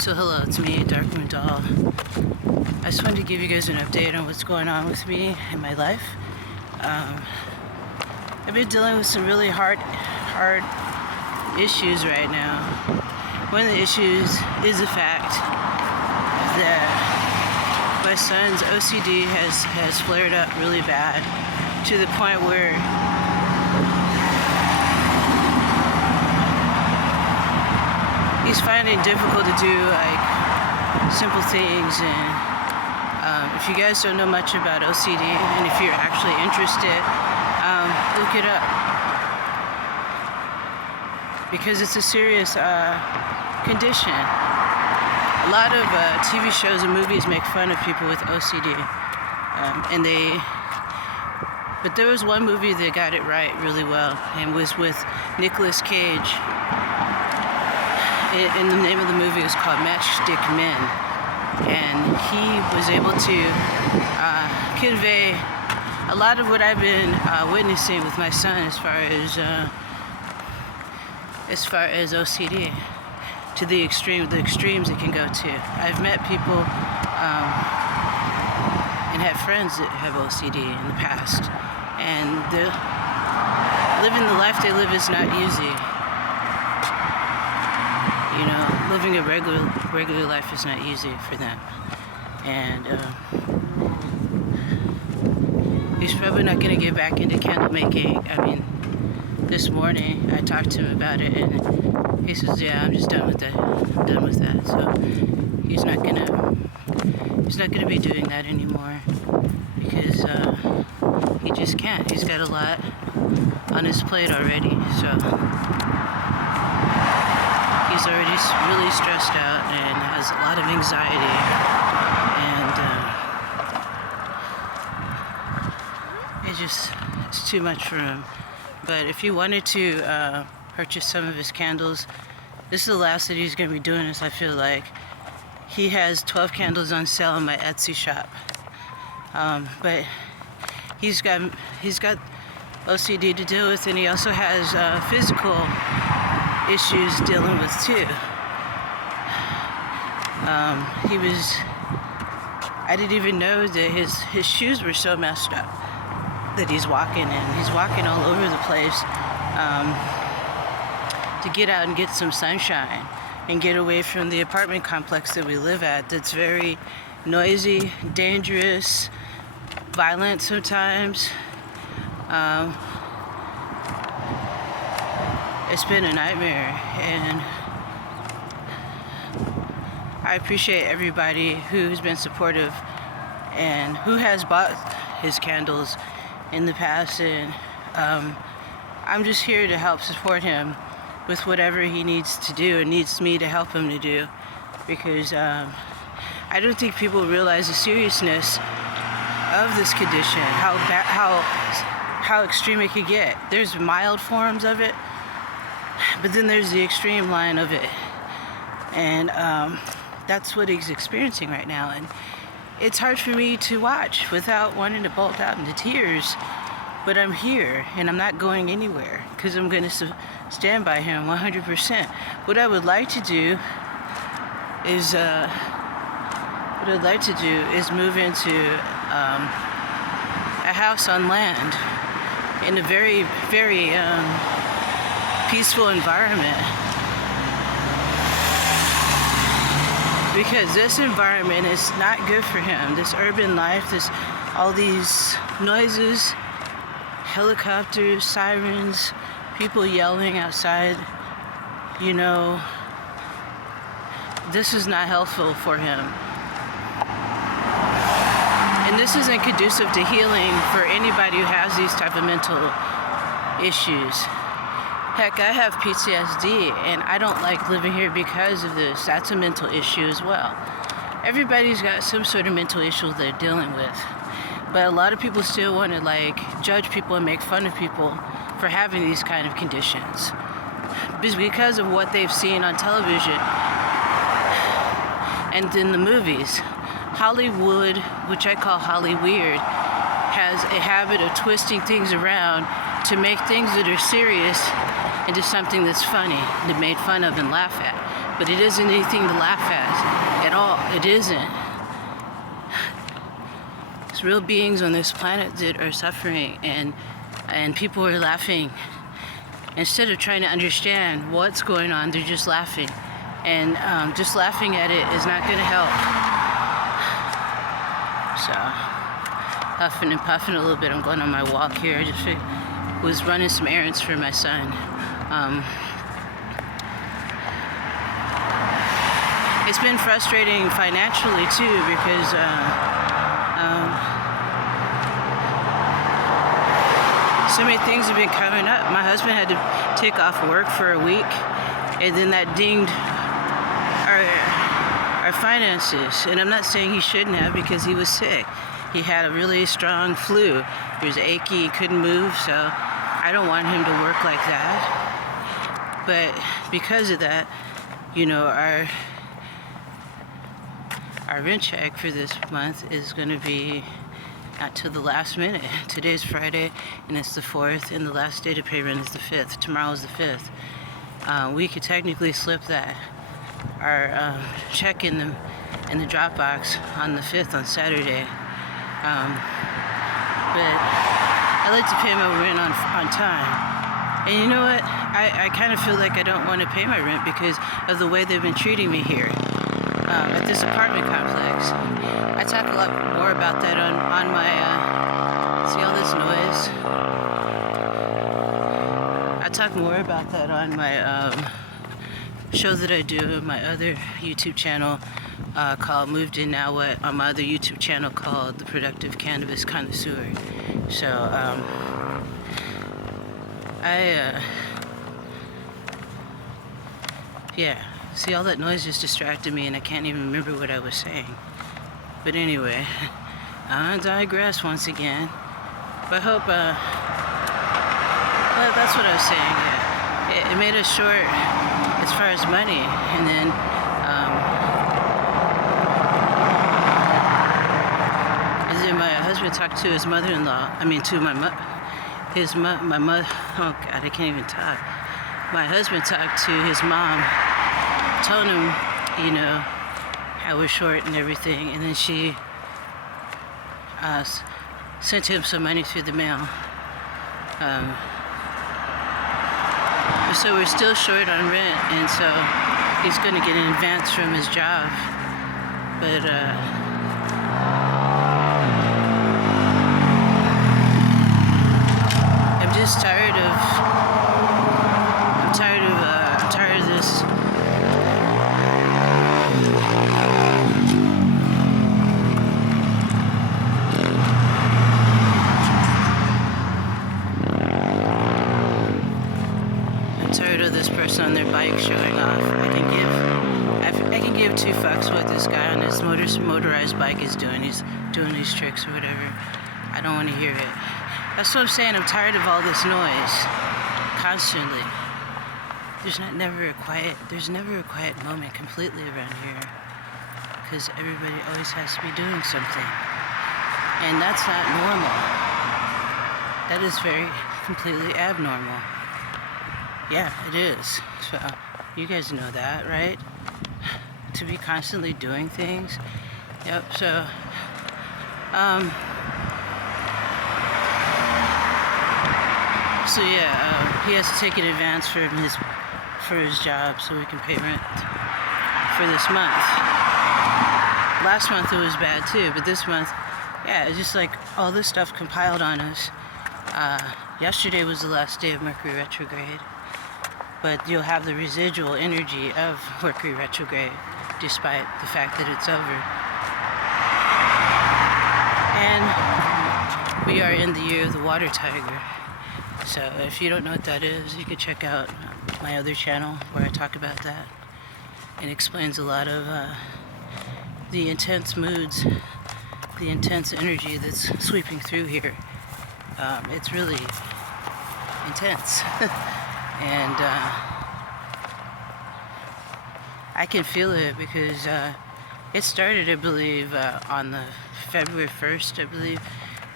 So hello, it's me, Darkmoon doll. I just wanted to give you guys an update on what's going on with me in my life. I've been dealing with some really hard issues right now. One of the issues is the fact that my son's OCD has flared up really bad to the point where he's finding it difficult to do like simple things. And if you guys don't know much about OCD, and if you're actually interested, look it up, because it's a serious condition. A lot of TV shows and movies make fun of people with OCD, but there was one movie that got it right really well, and was with Nicolas Cage. And the name of the movie was called Matchstick Men, and he was able to convey a lot of what I've been witnessing with my son as far as OCD, to the extremes it can go to. I've met people and have friends that have OCD in the past, and living the life they live is not easy. You know, living a regular life is not easy for them, and he's probably not going to get back into candle making. I mean, this morning I talked to him about it, and he says, "Yeah, I'm just done with that. I'm done with that." So he's not gonna be doing that anymore, because he just can't. He's got a lot on his plate already, so. He's already really stressed out and has a lot of anxiety, and it's too much for him. But if you wanted to purchase some of his candles, this is the last that he's going to be doing this. I feel like he has 12 candles on sale in my Etsy shop, but he's got OCD to deal with, and he also has physical issues dealing with too. I didn't even know that his shoes were so messed up that he's walking in. He's walking all over the place to get out and get some sunshine and get away from the apartment complex that we live at, that's very noisy, dangerous, violent sometimes. It's been a nightmare, and I appreciate everybody who's been supportive and who has bought his candles in the past, and I'm just here to help support him with whatever he needs to do and needs me to help him to do, because I don't think people realize the seriousness of this condition, how extreme it could get. There's mild forms of it, but then there's the extreme line of it, and that's what he's experiencing right now. And it's hard for me to watch without wanting to bolt out into tears, but I'm here, and I'm not going anywhere, because I'm going to stand by him 100%. What I would like to do is move into a house on land in a very, very peaceful environment, because this environment is not good for him. This urban life, all these noises, helicopters, sirens, people yelling outside, you know, this is not helpful for him, and this isn't conducive to healing for anybody who has these type of mental issues. Heck, I have PTSD, and I don't like living here because of this. That's a mental issue as well. Everybody's got some sort of mental issue they're dealing with, but a lot of people still want to like judge people and make fun of people for having these kind of conditions because of what they've seen on television and in the movies. Hollywood, which I call Hollyweird, has a habit of twisting things around to make things that are serious into something that's funny, to made fun of and laugh at. but it isn't anything to laugh at all. It isn't. There's real beings on this planet that are suffering, and people are laughing. Instead of trying to understand what's going on, they're just laughing. And just laughing at it is not going to help. So, huffing and puffing a little bit. I'm going on my walk here. I just was running some errands for my son. It's been frustrating financially too, because so many things have been coming up. My husband had to take off work for a week, and then that dinged our finances. And I'm not saying he shouldn't have, because he was sick. He had a really strong flu. He was achy, he couldn't move, so I don't want him to work like that. But because of that, you know, our rent check for this month is going to be not till the last minute. Today's Friday, and it's the 4th, and the last day to pay rent is the 5th. Tomorrow is the 5th. We could technically slip our check in the drop box on the 5th, on Saturday. But I like to pay my rent on time. And you know what? I kind of feel like I don't want to pay my rent because of the way they've been treating me here at this apartment complex. I talk a lot more about that on my, see all this noise? I talk more about that on my show that I do on my other YouTube channel called Moved In Now What, on my other YouTube channel called The Productive Cannabis Connoisseur. So, yeah, see, all that noise just distracted me and I can't even remember what I was saying. But anyway, I digress once again. But I hope, well, that's what I was saying, yeah. It made us short as far as money, and then, my husband talked to his mother-in-law, to my mother, oh God, I can't even talk. My husband talked to his mom, told him, you know, how we're short and everything, and then she sent him some money through the mail. So we're still short on rent, and so he's going to get an advance from his job. But I'm just tired of this. I'm tired of this person on their bike showing off. I can give two fucks what this guy on his motorized bike is doing. He's doing these tricks or whatever. I don't want to hear it. That's what I'm saying. I'm tired of all this noise constantly. There's never a quiet moment completely around here, because everybody always has to be doing something, and that's not normal. That is very completely abnormal. Yeah, it is. So you guys know that, right? To be constantly doing things. Yep. So he has to take an advance for his job so we can pay rent for this month. Last month it was bad too, but this month, yeah, it's just like all this stuff compiled on us. Yesterday was the last day of Mercury retrograde, but you'll have the residual energy of Mercury retrograde despite the fact that it's over. And we are in the year of the water tiger. So if you don't know what that is, you can check out my other channel where I talk about that. It explains a lot of the intense moods, the intense energy that's sweeping through here. It's really intense. And I can feel it because it started, I believe, on the February 1st, I believe,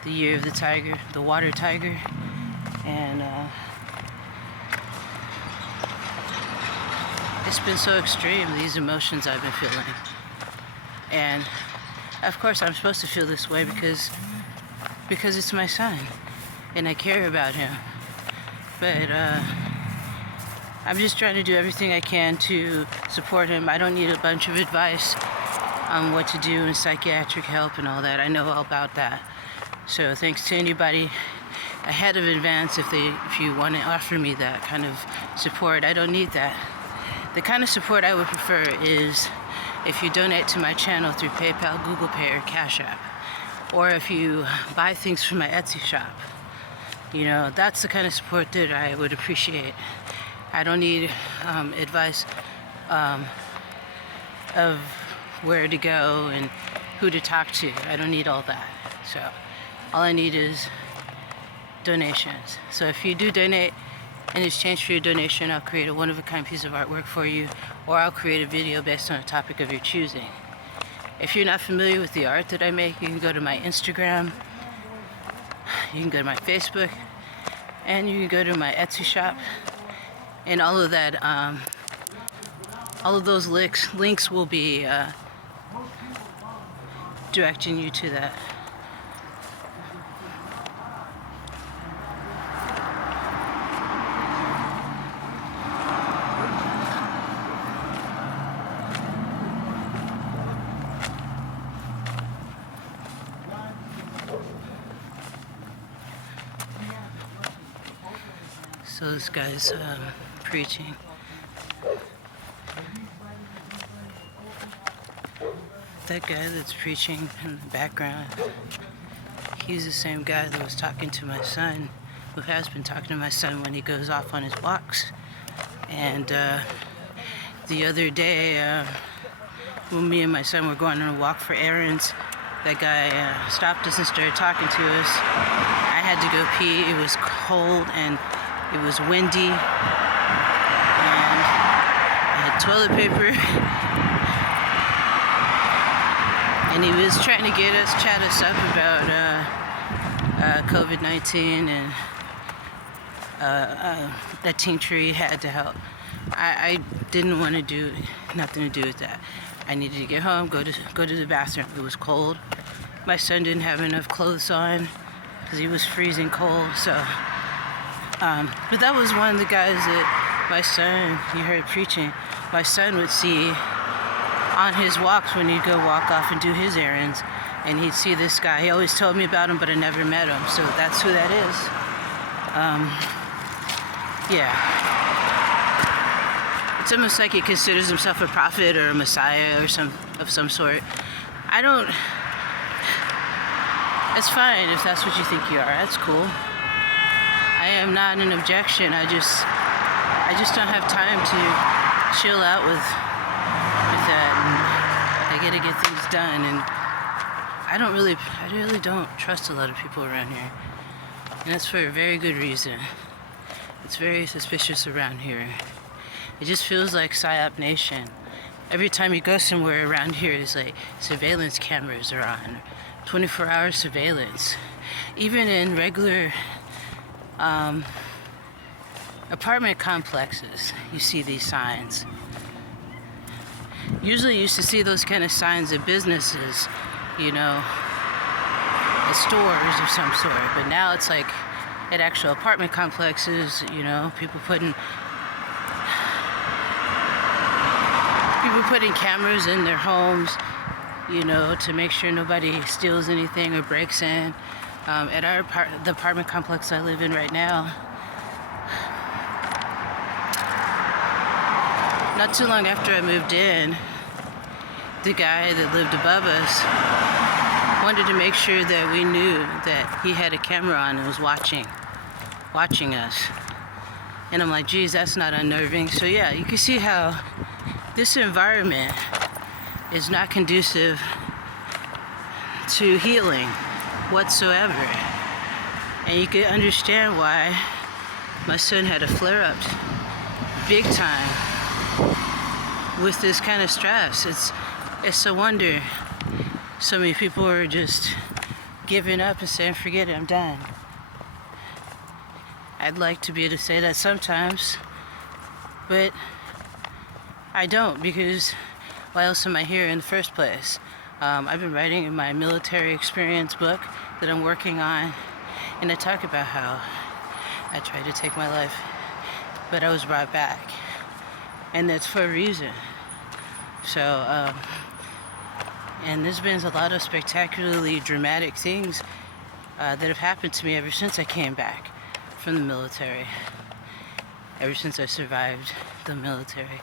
the year of the tiger, the water tiger. And It's been so extreme, these emotions I've been feeling. And of course I'm supposed to feel this way because it's my son and I care about him. But I'm just trying to do everything I can to support him. I don't need a bunch of advice on what to do and psychiatric help and all that. I know all about that. So thanks to anybody ahead of advance if you want to offer me that kind of support. I don't need that. The kind of support I would prefer is if you donate to my channel through PayPal, Google Pay, or Cash App. Or if you buy things from my Etsy shop. You know, that's the kind of support that I would appreciate. I don't need advice of where to go and who to talk to. I don't need all that. So all I need is donations. So if you do donate, in exchange for your donation, I'll create a one-of-a-kind piece of artwork for you, or I'll create a video based on a topic of your choosing. If you're not familiar with the art that I make, you can go to my Instagram, you can go to my Facebook, and you can go to my Etsy shop, and all of that, all of those links will be directing you to that. So this guy's preaching. That guy that's preaching in the background, he's the same guy that was talking to my son, who has been talking to my son when he goes off on his walks. And the other day, when me and my son were going on a walk for errands, that guy stopped us and started talking to us. I had to go pee. It was cold and it was windy, and I had toilet paper, and he was trying to chat us up about COVID-19 and that tincture he had to help. I didn't want to do nothing to do with that. I needed to get home, go to the bathroom. It was cold. My son didn't have enough clothes on because he was freezing cold, so. But that was one of the guys that my son, you heard preaching, my son would see on his walks when he'd go walk off and do his errands, and he'd see this guy. He always told me about him, but I never met him, so that's who that is. Yeah. It's almost like he considers himself a prophet or a messiah or of some sort. I don't. It's fine if that's what you think you are. That's cool. I am not an objection. I just don't have time to chill out with that. And I gotta get things done, and I really don't trust a lot of people around here, and that's for a very good reason. It's very suspicious around here. It just feels like PSYOP Nation. Every time you go somewhere around here, it's like surveillance cameras are on, 24-hour surveillance. Even in regular apartment complexes, you see these signs. Usually you used to see those kind of signs at businesses, you know, at stores of some sort, but now it's like at actual apartment complexes, you know, people putting cameras in their homes, you know, to make sure nobody steals anything or breaks in. At the apartment complex I live in right now, not too long after I moved in, the guy that lived above us wanted to make sure that we knew that he had a camera on and was watching us. And I'm like, geez, that's not unnerving. So yeah, you can see how this environment is not conducive to healing whatsoever. And you can understand why my son had a flare-up big time with this kind of stress. It's a wonder so many people are just giving up and saying, forget it, I'm done. I'd like to be able to say that sometimes, but I don't, because why else am I here in the first place? I've been writing in my military experience book that I'm working on, and I talk about how I tried to take my life, but I was brought back, and that's for a reason. So, and there's been a lot of spectacularly dramatic things that have happened to me ever since I came back from the military, ever since I survived the military.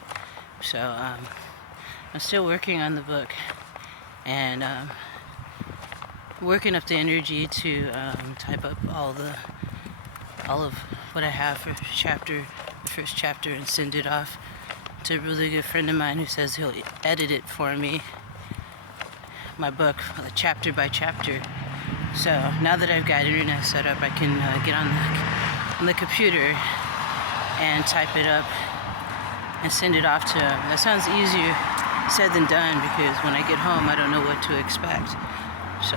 So I'm still working on the book, and working up the energy to type up all of what I have for the first chapter, and send it off to a really good friend of mine who says he'll edit it for me, my book, chapter by chapter. So now that I've got internet set up, I can get on the computer and type it up and send it off to him. That sounds easier said than done, because when I get home I don't know what to expect. So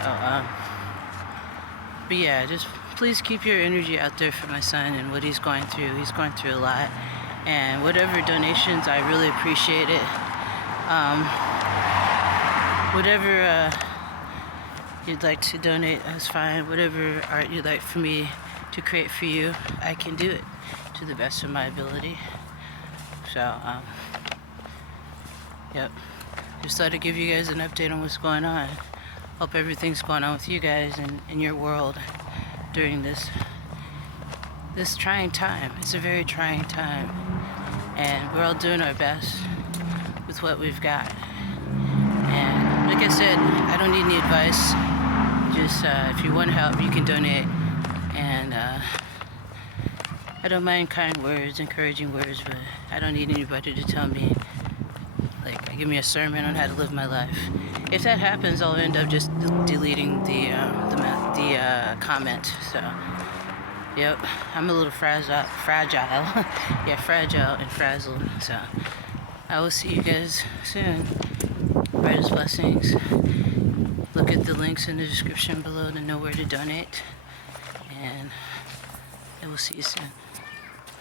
but yeah, just please keep your energy out there for my son and what he's going through. He's going through a lot, and whatever donations, I really appreciate it. Whatever you'd like to donate, that's fine. Whatever art you'd like for me to create for you, I can do it to the best of my ability. So yep, just thought I'd give you guys an update on what's going on. Hope everything's going on with you guys and in your world during this trying time. It's a very trying time, and we're all doing our best with what we've got. And like I said, I don't need any advice. Just if you want help, you can donate. And I don't mind kind words, encouraging words, but I don't need anybody to tell me, like, give me a sermon on how to live my life. If that happens, I'll end up just deleting the comment. So, yep, I'm a little fragile. Yeah, fragile and frazzled. So, I will see you guys soon. Brightest blessings. Look at the links in the description below to know where to donate. And I will see you soon.